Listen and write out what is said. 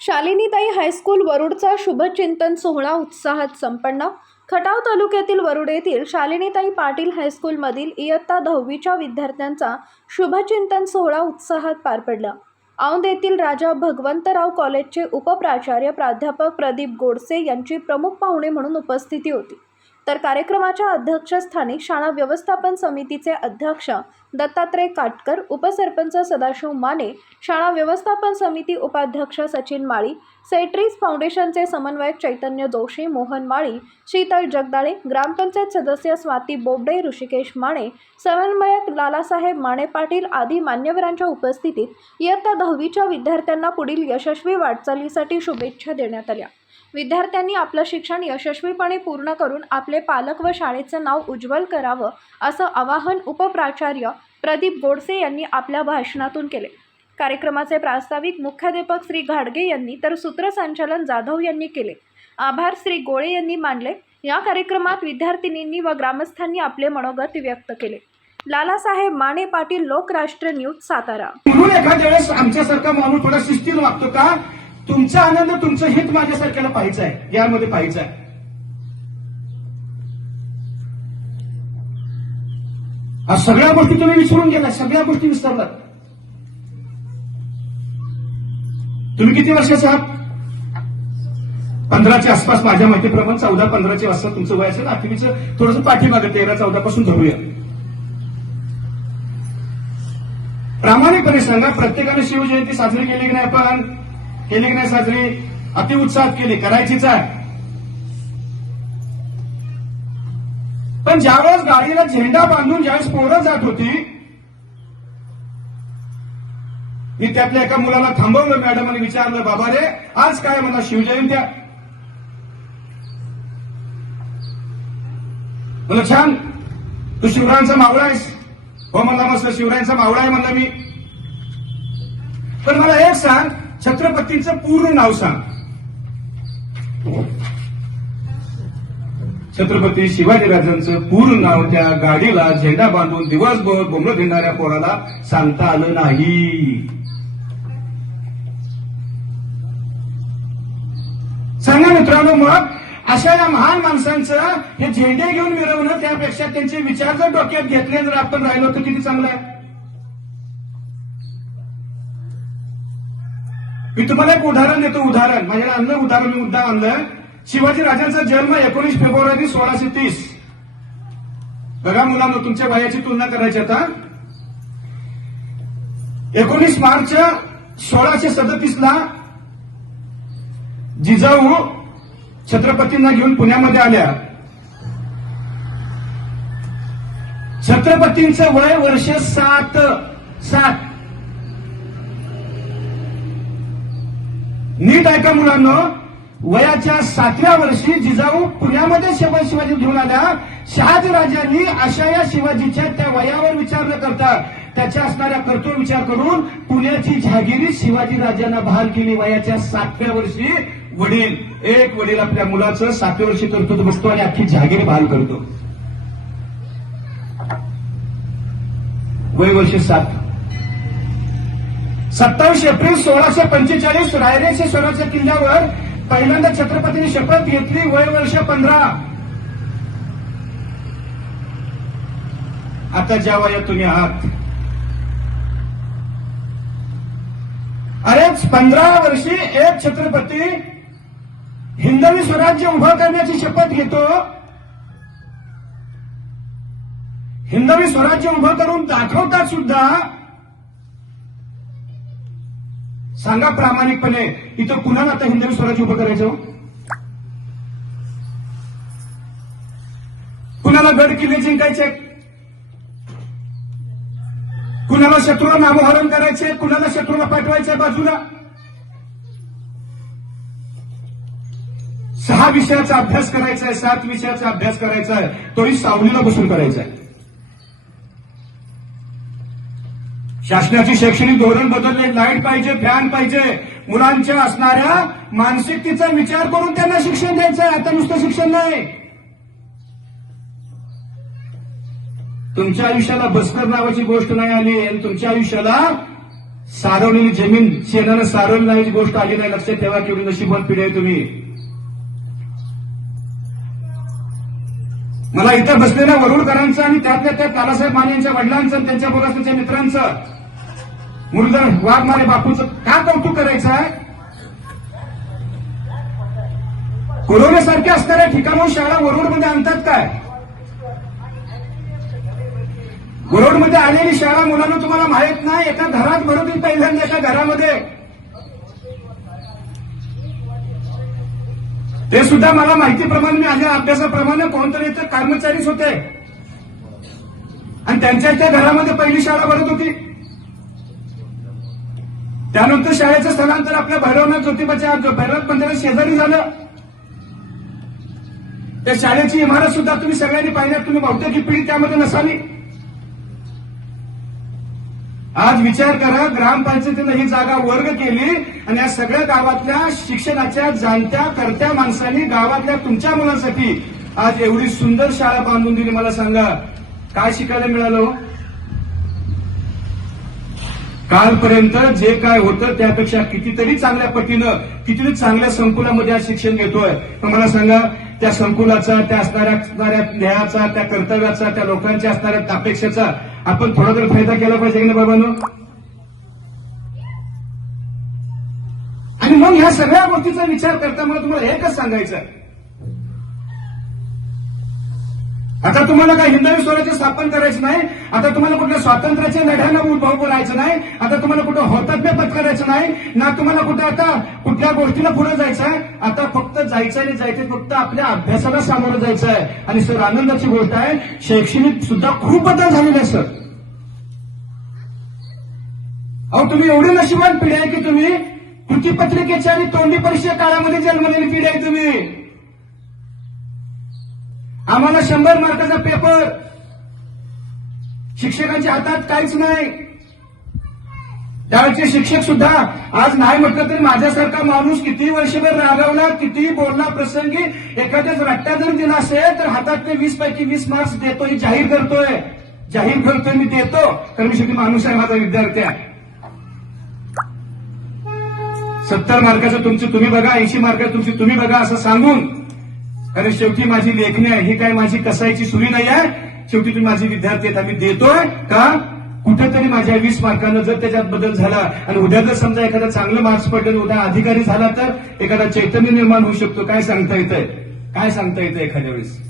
शालिनीताई high school वरुडचा शुभचिंतन सोहळा उत्साहात संपन्न. खटाव तालुक्यातील वरुड येथील शालिनीताई पाटील हायस्कूलमधील इयत्ता दहावीच्या विद्यार्थ्यांचा शुभचिंतन सोहळा उत्साहात पार पडला. औंध येथील राजा भगवंतराव कॉलेजचे उपप्राचार्य प्राध्यापक प्रदीप गोडसे यांची प्रमुख पाहुणे म्हणून उपस्थिती होती. तर कार्यक्रमाच्या अध्यक्षस्थानी शाळा व्यवस्थापन समितीचे अध्यक्ष दत्तात्रय काटकर उपसरपंच सदाशिव माने शाळा व्यवस्थापन समिती उपाध्यक्ष सचिन माळी सेट्रीज फाउंडेशनचे समन्वयक चैतन्य जोशी मोहन माळी शीतल जगदाळे ग्रामपंचायत सदस्य स्वाती बोबडे ऋषिकेश माने समन्वयक लालासाहेब माने पाटील आदी मान्यवरांच्या उपस्थितीत इयत्ता दहावीच्या विद्यार्थ्यांना पुढील यशस्वी वाटचालीसाठी शुभेच्छा देण्यात आल्या. विद्यार्थ्यांनी आपलं शिक्षण यशस्वीपणे पूर्ण करून आपले पालक व शाळेचं नाव उज्ज्वल करावं असं आवाहन उपप्राचार्य प्रदीप गोडसे यांनी आपल्या भाषणातून केले. कार्यक्रमाचे प्रास्ताविक मुख्याध्यापक श्री घाडगे यांनी तर सूत्रसंचालन जाधव यांनी केले. आभार श्री गोळे यांनी मानले. या कार्यक्रमात विद्यार्थिनींनी व ग्रामस्थांनी आपले मनोगत व्यक्त केले. लालासाहेब माने पाटील लोकराष्ट्र न्यूज सातारा. म्हणून एखाद्या वेळेस आमच्यासारखा माणूस थोडा शिस्तीनं वागतो का? तुमचा आनंद तुमचं हित माझ्यासारख्याला पाहिजे आहे यामध्ये पाहिजे आहे. सगळ्या गोष्टी तुम्ही विसरून गेला सगळ्या गोष्टी विसरलात. तुम्ही किती वर्षाचे आहात? पंधराच्या आसपास माझ्या माहितीप्रमाणे चौदा पंधराच्या वाजता तुमचं वय असेल आठवीचं थोडंसं पाठीमागं तेरा चौदा पासून धरूया. प्रामाणिकपणे सांगा प्रत्येकाने शिवजयंती साजरी केली की नाही आपण केली की नाही साजरी अतिउत्साहात केली. करायचीच आहे. पण ज्यावेळेस गाडीला झेंडा बांधून ज्यावेळेस पोरं जात होती मी त्यातल्या एका मुलाला थांबवलं मॅडमने विचारलं बाबा रे आज काय म्हणा शिवजयंती म्हणलं छान. तू शिवरायांचा मावळा आहेस. हो मला मस्त शिवरायांचा मावळा आहे म्हणलं मी. पण मला एक सांग छत्रपतींचं पूर्ण नाव सांग. छत्रपती शिवाजीराजांचं पूर्ण नाव त्या गाडीला झेंडा बांधून दिवसभर बोंबलं देणाऱ्या पोराला सांगता आलं नाही. सांगा मित्रांनो मग अशा या महान माणसांचं हे झेंडे घेऊन मिरवणं त्यापेक्षा त्यांचे विचार जर डोक्यात घेतले जर आपण राहिलो तर किती चांगलं आहे? मी तुम्हाला एक उदाहरण देतो उदाहरण. म्हणजे अन्न उदाहरण मी मुद्दा आणलं शिवाजी राजांचा जन्म एकोणीस फेब्रुवारी सोळाशे तीस. बघा मुलांना तुमच्या वयाची तुलना करायची आता. एकोणीस मार्च सोळाशे सदतीस ला जिजाऊ छत्रपतींना घेऊन पुण्यामध्ये आल्या. छत्रपतींचं वय वर्ष सात सात. नीट ऐका मुलांना? वयाच्या सातव्या वर्षी जिजाऊ पुण्यामध्ये शिवा शिवाजी घेऊन आल्या शहाजीराजांनी अशा या शिवाजीच्या त्या वयावर विचार न करता त्याच्या असणाऱ्या कर्तव्य विचार करून पुण्याची जहागिरी शिवाजी राजांना बहाल केली. वयाच्या सातव्या वर्षी वडील एक वडील आपल्या मुलाचं सातव्या वर्षी कर्तृत्व बसतो आणि अख्खी जहागिरी बहाल करतो. वय वर्ष सात. सत्तावीस एप्रिल सोळाशे पंचेचाळीस रायरेश्वराच्या किल्ल्यावर पहिल्यांदा छत्रपतींनी शपथ घेतली वय वर्ष पंधरा. आता ज्या वयात तुम्ही आहात? अरे पंधरा वर्षी एक छत्रपती हिंदवी स्वराज्य उभं करण्याची शपथ घेतो. हिंदवी स्वराज्य उभं करून दाखवतात सुद्धा. सांगा प्रामाणिकपणे इथं कुणाला आता हिंदवी स्वराज्य उभं करायचं? कुणाला गड किल्ले जिंकायचे? कुणाला शत्रूला नामोहरण करायचे? कुणाला शत्रूला पाठवायचंय बाजूला? सहा विषयाचा अभ्यास करायचा आहे सात विषयाचा अभ्यास करायचा आहे तोही सावलीला बसून करायचा आहे. शासनाची शैक्षणिक धोरण बदलले लाइट पाहिजे फॅन पाहिजे. मुलांच्या असणाऱ्या मानसिकतेचा विचार करून त्यांना शिक्षण द्यायचं आहे. आता नुसतं शिक्षण नाही. तुमच्या आयुष्याला बस्कर नावाची गोष्ट नाही आली आणि तुमच्या आयुष्याला सारवलेली जमीन शेणानं सारवली नाही गोष्ट आली नाही. लक्षात ठेवा केवढी नशीबवान पिढी आहे तुम्ही. मला इथं बसलेल्या वरुडकरांचं आणि त्यातल्या त्यात तालासाहेब माने यांच्या वडिलांचं आणि त्यांच्या बरोबर त्यांच्या मित्रांचं मुरलीधर वाघमारे बापूचं का कौतुक करायचं आहे? कोरोनासारख्या असणाऱ्या ठिकाणून शाळा वरुडमध्ये आणतात काय? वरुडमध्ये आलेली शाळा मुलांना तुम्हाला माहीत नाही एका घरात भरत पहिल्यांदा एका घरामध्ये. ते सुद्धा मला माहितीप्रमाणे मी माझ्या अभ्यासाप्रमाणे कोणतरी इथं कर्मचारीच होते. आणि त्यांच्या त्या घरामध्ये पहिली शाळा भरत होती. त्यानंतर शाळेचं स्थलांतर आपल्या भैरवनाथ ज्योतिबाच्या भैरवनाथ मंदिरात शेजारी झालं. त्या शाळेची इमारत सुद्धा तुम्ही सगळ्यांनी पाहिल्यात तुम्ही बहुतेक ही पिढी त्यामध्ये नसावी. आज विचार करा ग्रामपंचायतीनं ही जागा वर्ग केली आणि या सगळ्या गावातल्या शिक्षणाच्या जाणत्या करत्या माणसांनी गावातल्या तुमच्या मुलांसाठी आज एवढी सुंदर शाळा बांधून दिली मला सांगा. काय शिकायला मिळालं हो? कालपर्यंत जे काय होतं त्यापेक्षा कितीतरी चांगल्या पटीनं कितीतरी चांगल्या संकुलामध्ये आज शिक्षण घेतोय. तर मला सांगा त्या संकुलाचा त्या असणाऱ्या न्यायाचा ध्येयाचा त्या कर्तव्याचा त्या लोकांच्या असणाऱ्या अपेक्षेचा आपण थोडा तर फायदा केला पाहिजे की नाही बाबांनो? आणि मग ह्या सगळ्या गोष्टीचा विचार करता मला तुम्हाला एकच सांगायचं आता तुम्हाला काय हिंदवी स्वराज्य स्थापन करायचं नाही? आता तुम्हाला कुठल्या स्वातंत्र्याच्या लढ्याला उभं उभं नाही? आता तुम्हाला कुठं हौतात्म्य पत्करायचं नाही? ना तुम्हाला कुठं आता कुठल्या गोष्टीला पुढे जायचं आहे? आता फक्त जायचं आणि जायचं फक्त आपल्या अभ्यासाला सामोरं जायचं आहे. आणि सर आनंदाची गोष्ट आहे शैक्षणिक सुद्धा खूप बदल झालेला आहे सर. अहो तुम्ही एवढी नशिबान पिढी आहे की तुम्ही कृती पत्रिकेच्या आणि तोंडी परीक्षा काळामध्ये जन्मलेली पिढी आहे तुम्ही. आम्हाला शंभर मार्काचा पेपर. शिक्षकांच्या हातात काहीच नाही. त्यावेळेचे शिक्षक सुद्धा आज नाही म्हटलं तरी माझ्यासारखा माणूस किती वर्षभर रागावला किती बोलला प्रसंगी एखाद्याच रट्ट्या जर दिला असेल तर हातात ते वीस पैकी वीस मार्क्स देतोय जाहीर करतोय. जाहीर करतोय मी देतो. तर मी शेवटी माणूस आहे माझा विद्यार्थी आहे. सत्तर मार्काचं तुमची तुम्ही बघा ऐंशी मार्काचं तुमची तुम्ही बघा असं सांगून कारण शेवटी माझी लेखणी आहे. ही काय माझी कसायची सुरी नाही आहे? शेवटी तुम्ही माझी विद्यार्थी आहेत. आम्ही देतोय का? कुठेतरी माझ्या वीस मार्कानं जर त्याच्यात बदल झाला आणि उद्या जर समजा एखादा चांगलं मार्क्स पडलं उद्या अधिकारी झाला तर एखादा चैतन्य निर्माण होऊ शकतो. काय सांगता येतंय? काय सांगता येतं एखाद्या वेळेस?